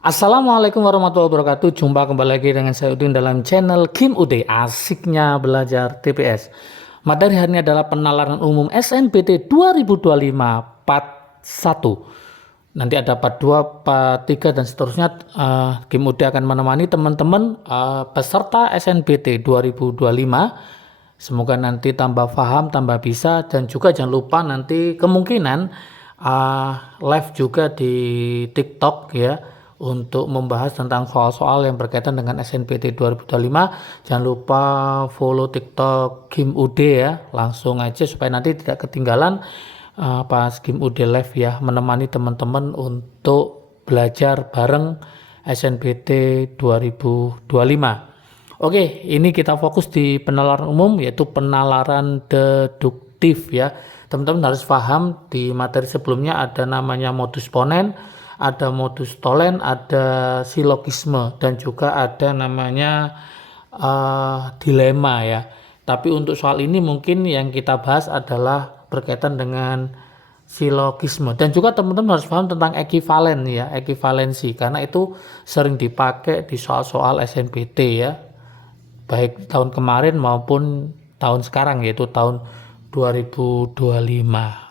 Assalamualaikum warahmatullahi wabarakatuh. Jumpa kembali lagi dengan saya Udin dalam channel Kim Ude, asiknya belajar TPS. Materi hari ini adalah penalaran umum SNBT 2025 part 1. Nanti ada part 2, part 3 dan seterusnya. Kim Ude akan menemani teman-teman peserta SNBT 2025. Semoga nanti tambah paham, tambah bisa, dan juga jangan lupa nanti kemungkinan live juga di TikTok ya, untuk membahas tentang soal-soal yang berkaitan dengan SNBT 2025. Jangan lupa follow TikTok Kim Ude ya, langsung aja supaya nanti tidak ketinggalan pas Kim Ude live ya, menemani teman-teman untuk belajar bareng SNBT 2025. Oke, ini kita fokus di penalaran umum, yaitu penalaran deduktif ya. Teman-teman harus paham di materi sebelumnya ada namanya modus ponen, ada modus tolen, ada silogisme, dan juga ada namanya dilema ya. Tapi untuk soal ini mungkin yang kita bahas adalah berkaitan dengan silogisme, dan juga teman-teman harus paham tentang ekivalen ya, ekivalensi, karena itu sering dipakai di soal-soal SNBT ya, baik tahun kemarin maupun tahun sekarang, yaitu tahun 2025.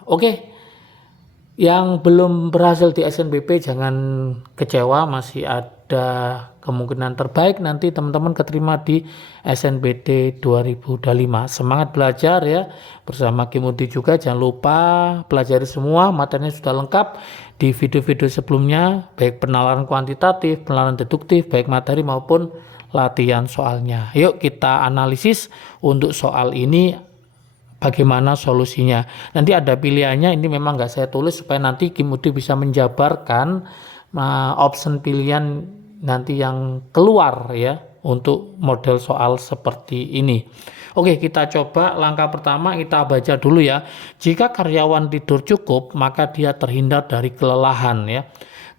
Oke, yang belum berhasil di SNBP jangan kecewa, masih ada kemungkinan terbaik nanti teman-teman keterima di SNBT 2025. Semangat belajar ya bersama Kim Udi juga. Jangan lupa pelajari semua, materinya sudah lengkap di video-video sebelumnya, baik penalaran kuantitatif, penalaran deduktif, baik materi maupun latihan soalnya. Yuk kita analisis untuk soal ini, bagaimana solusinya. Nanti ada pilihannya, ini memang nggak saya tulis supaya nanti Kim Udi bisa menjabarkan option pilihan nanti yang keluar ya untuk model soal seperti ini. Oke, kita coba langkah pertama, kita baca dulu ya. Jika karyawan tidur cukup, maka dia terhindar dari kelelahan ya.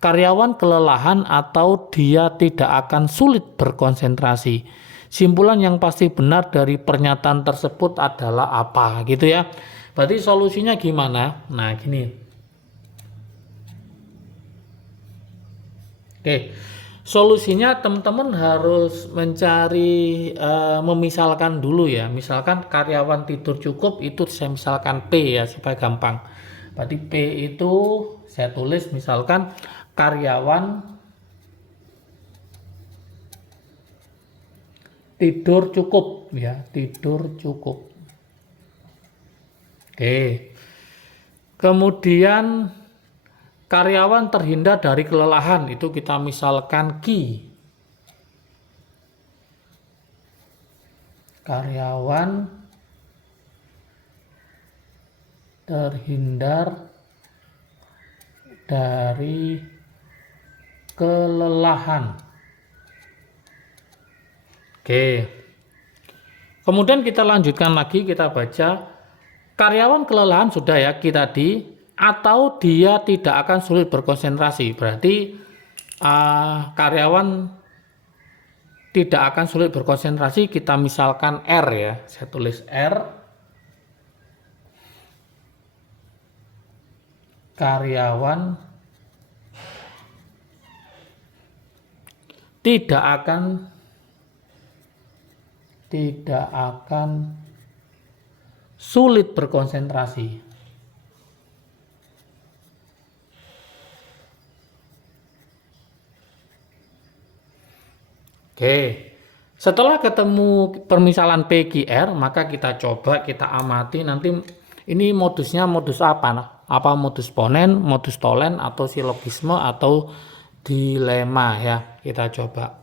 Karyawan kelelahan atau dia tidak akan sulit berkonsentrasi. Simpulan yang pasti benar dari pernyataan tersebut adalah apa gitu ya. Berarti solusinya gimana? Nah gini. Oke, solusinya teman-teman harus mencari memisalkan dulu ya. Misalkan karyawan tidur cukup itu saya misalkan P ya supaya gampang. Berarti P itu saya tulis misalkan karyawan tidur cukup ya, tidur cukup. Oke. Kemudian karyawan terhindar dari kelelahan, itu kita misalkan Q. Karyawan terhindar dari kelelahan. Oke. Kemudian kita lanjutkan lagi, kita baca karyawan kelelahan sudah ya kita di, atau dia tidak akan sulit berkonsentrasi. Berarti karyawan tidak akan sulit berkonsentrasi, kita misalkan R ya. Saya tulis R. Karyawan tidak akan sulit berkonsentrasi. Oke, setelah ketemu permisalan PQR, maka kita coba, kita amati nanti ini modusnya modus apa. Nah, apa modus ponen, modus tolen, atau silogisme, atau dilema ya. Kita coba.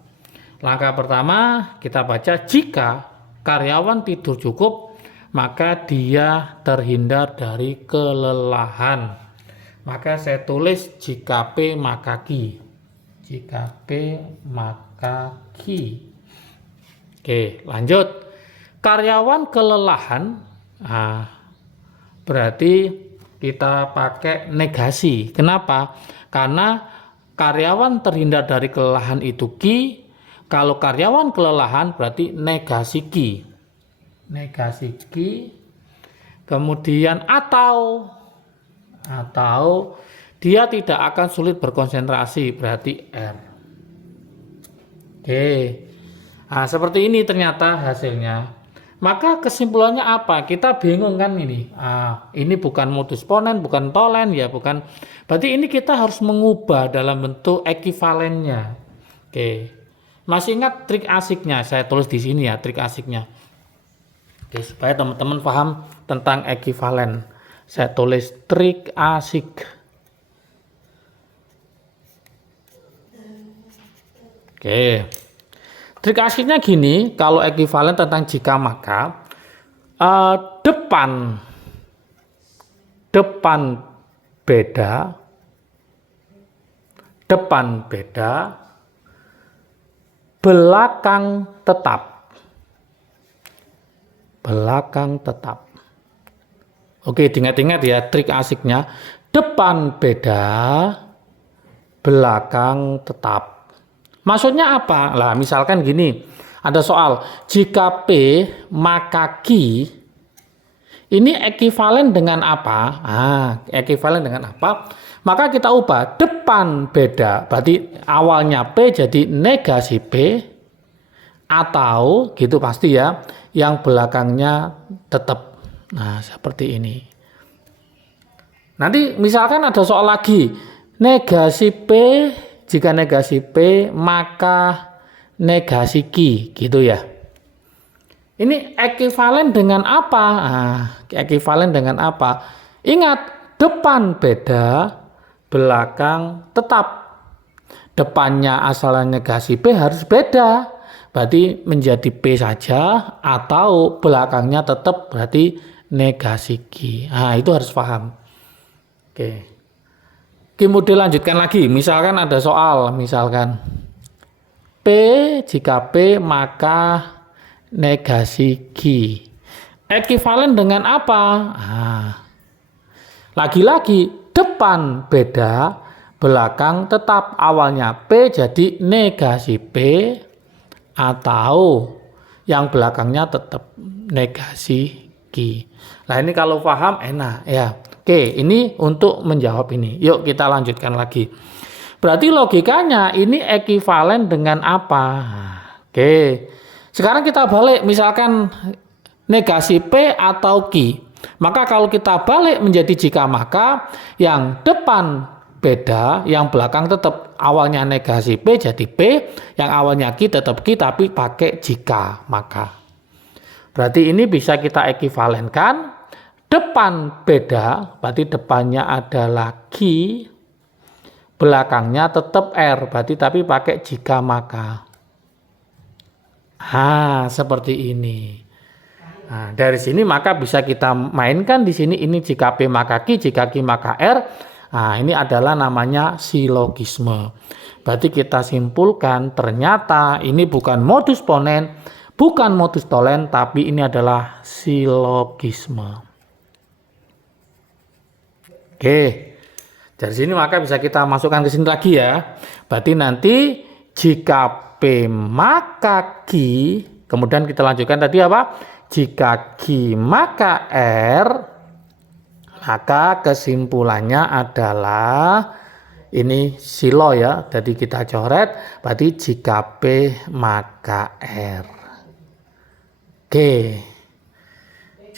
Langkah pertama kita baca, jika karyawan tidur cukup maka dia terhindar dari kelelahan. Maka saya tulis jika P maka Q. Jika P maka Q. Oke, lanjut. Karyawan kelelahan, berarti kita pakai negasi. Kenapa? Karena karyawan terhindar dari kelelahan itu Q. Kalau karyawan kelelahan berarti negasi Q. Negasi Q. Kemudian atau dia tidak akan sulit berkonsentrasi, berarti R. Oke. Nah, seperti ini ternyata hasilnya. Maka kesimpulannya apa? Kita bingung kan ini. Ini bukan modus ponen, bukan tolen, ya bukan. Berarti ini kita harus mengubah dalam bentuk ekuivalennya. Oke. Masih ingat trik asiknya? Saya tulis di sini ya, trik asiknya. Oke, supaya teman-teman paham tentang ekuivalen. Saya tulis trik asik. Oke. Trik asiknya gini, kalau ekuivalen tentang jika maka depan beda, belakang tetap. Oke, diingat-ingat ya trik asiknya. Depan beda, belakang tetap. Maksudnya apa? Lah, misalkan gini, ada soal, jika P maka Q ini ekuivalen dengan apa? Ekuivalen dengan apa? Maka kita ubah, depan beda, berarti awalnya P jadi negasi P, atau gitu pasti ya, yang belakangnya tetap. Nah, seperti ini. Nanti misalkan ada soal lagi, negasi P, jika negasi P maka negasi Q, gitu ya. Ini ekuivalen dengan apa? Ekuivalen dengan apa? Ingat, depan beda, belakang tetap. Depannya asalnya negasi P harus beda, berarti menjadi P saja, atau belakangnya tetap berarti negasi Q. Itu harus paham. Oke. Kemudian lanjutkan lagi, misalkan ada soal, misalkan P, jika P maka negasi Q. Ekuivalen dengan apa? Lagi-lagi depan beda, belakang tetap. Awalnya P jadi negasi P, atau yang belakangnya tetap negasi Q. Nah, ini kalau paham enak ya. Oke, ini untuk menjawab ini. Yuk kita lanjutkan lagi. Berarti logikanya ini ekuivalen dengan apa? Oke. Sekarang kita balik, misalkan negasi P atau Q. Maka kalau kita balik menjadi jika maka, yang depan beda, yang belakang tetap. Awalnya negasi P jadi P, yang awalnya Q tetap Q tapi pakai jika maka. Berarti ini bisa kita ekuivalenkan. Depan beda, berarti depannya adalah Q, belakangnya tetap R, berarti tapi pakai jika maka. Seperti ini. Dari sini maka bisa kita mainkan di sini, ini jika P maka Q, jika Q maka R. Ini adalah namanya silogisme. Berarti kita simpulkan ternyata ini bukan modus ponen, bukan modus tolen, tapi ini adalah silogisme. Oke, dari sini maka bisa kita masukkan ke sini lagi ya. Berarti nanti jika P maka Q, kemudian kita lanjutkan tadi apa? Jika Q maka R, maka kesimpulannya adalah ini silo ya. Jadi kita coret, berarti jika P maka R. Oke.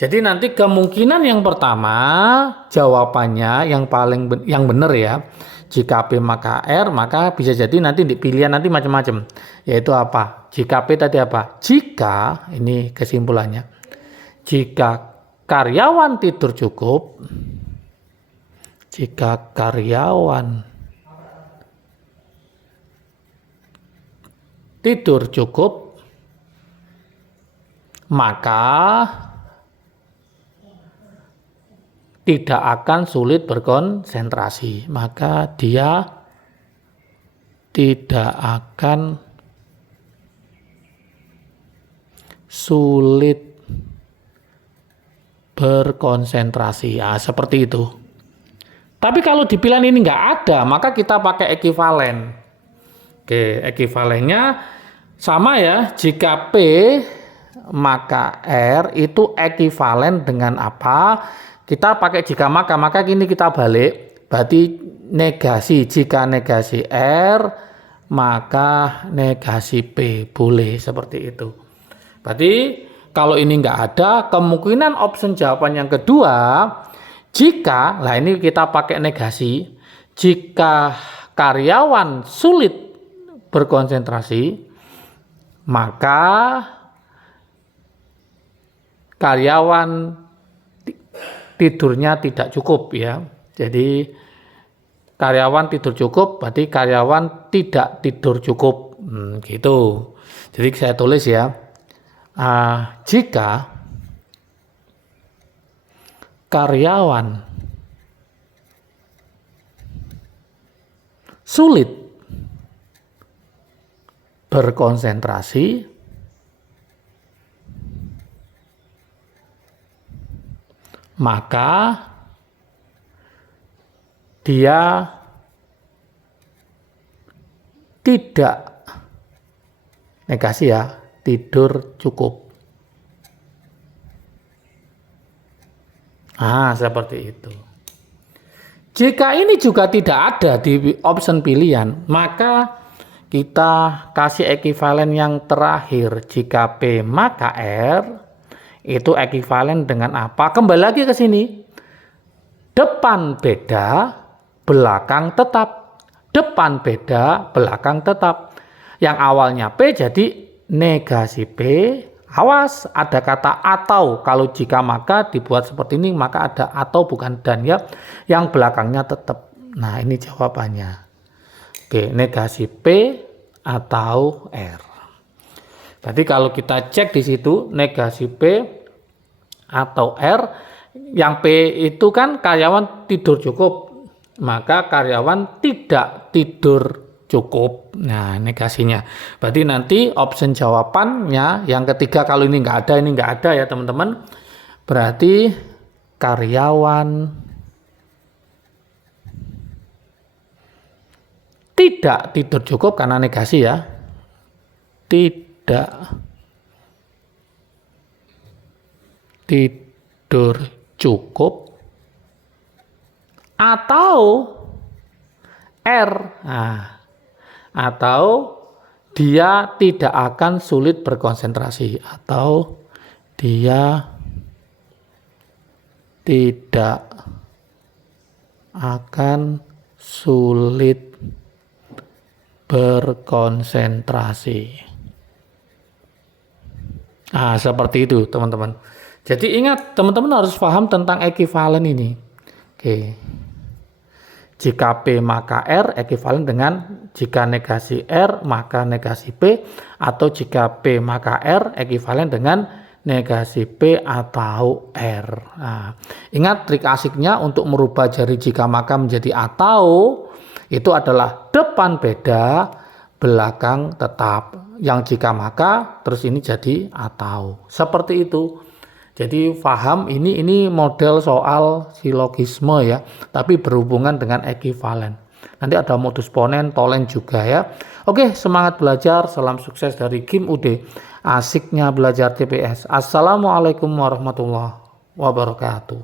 Jadi nanti kemungkinan yang pertama jawabannya yang benar ya. Jika P maka R, maka bisa jadi nanti di pilihan nanti macam-macam. Yaitu apa? Jika P tadi apa? Jika, ini kesimpulannya. Jika karyawan tidur cukup, jika karyawan tidur cukup, maka tidak akan sulit berkonsentrasi, maka dia tidak akan sulit berkonsentrasi. Seperti itu. Tapi kalau di pilihan ini nggak ada, maka kita pakai ekuivalen. Oke, ekuivalennya sama ya. Jika P maka R itu ekuivalen dengan apa? Kita pakai jika maka kini kita balik, berarti negasi, jika negasi R maka negasi P, boleh seperti itu. Berarti kalau ini nggak ada, kemungkinan option jawaban yang kedua, jika, nah ini kita pakai negasi, jika karyawan sulit berkonsentrasi, maka karyawan tidurnya tidak cukup ya. Jadi karyawan tidur cukup, berarti karyawan tidak tidur cukup, gitu. Jadi saya tulis ya, jika karyawan sulit berkonsentrasi, maka dia tidak, negasi ya, tidur cukup. Seperti itu. Jika ini juga tidak ada di option pilihan, maka kita kasih ekivalen yang terakhir. Jika P maka R, itu ekivalen dengan apa? Kembali lagi ke sini. Depan beda, belakang tetap. Depan beda, belakang tetap. Yang awalnya P jadi negasi P. Awas, ada kata atau. Kalau jika maka dibuat seperti ini, maka ada atau bukan dan ya. Yang belakangnya tetap. Nah, ini jawabannya. Oke, negasi P atau R. Berarti kalau kita cek di situ, negasi P atau R, yang P itu kan karyawan tidur cukup. Maka karyawan tidak tidur cukup. Nah, negasinya. Berarti nanti option jawabannya yang ketiga, kalau ini nggak ada ya teman-teman. Berarti karyawan tidak tidur cukup karena negasi ya. Tidak tidur cukup atau R. Atau dia tidak akan sulit berkonsentrasi, atau dia tidak akan sulit berkonsentrasi. Seperti itu teman-teman. Jadi ingat, teman-teman harus paham tentang ekivalen ini. Oke. Jika P maka R ekivalen dengan jika negasi R maka negasi P, atau jika P maka R ekivalen dengan negasi P atau R. Ingat trik asiknya untuk merubah jari jika maka menjadi atau, itu adalah depan beda, belakang tetap. Yang jika maka, terus ini jadi atau. Seperti itu. Jadi paham, ini model soal silogisme ya, tapi berhubungan dengan ekivalen. Nanti ada modus ponen, tolen juga ya. Oke, semangat belajar, salam sukses dari Kim UD. Asiknya belajar TPS. Assalamualaikum warahmatullahi wabarakatuh.